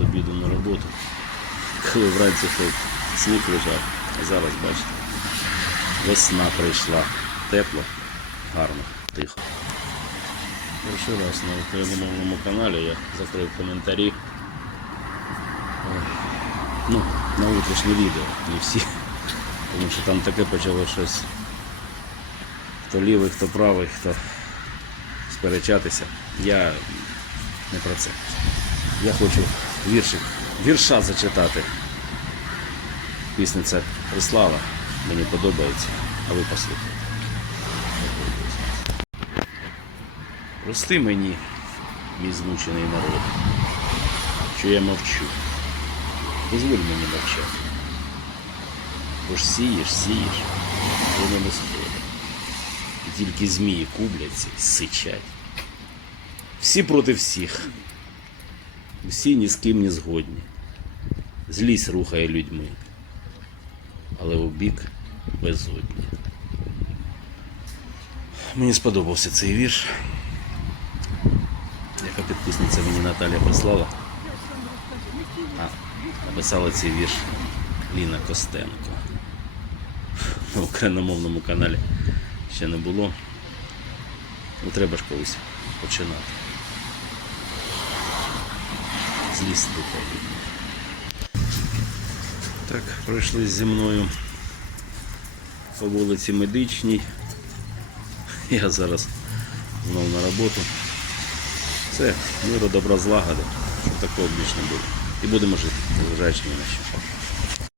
обіду на роботу. Коли вранці сніг лежав, а зараз бачите, весна прийшла. Тепло, гарно, тихо. Перший раз на україномовному каналі я закрив коментарі. Ну, на утрішнє відео, не всі. Тому що там таке почало щось. Хто лівий, хто правий, хто сперечатися. Я не про це. Я хочу віршик, вірша зачитати. Пісниця прислала, мені подобається, а ви послухайте. Прости мені, мій змучений народ, що я мовчу. Дозволь мені мовчати. Бо ж сієш, сієш, воно не сходить. І тільки змії кубляться сичать. Всі проти всіх. Всі ні з ким не згодні. Злість рухає людьми. Але у бік безодні. Мені сподобався цей вірш. Яка підписниця мені Наталя прислала. А, написала цей вірш Ліна Костенко. На україномовному каналі ще не було. Ну треба ж колись починати. Духові. Так, пройшли зі мною по вулиці Медичній. Я зараз знов на роботу. Це миру, добра, злагоди, щоб такого більше не було. І будемо жити, незважаючи ні на що.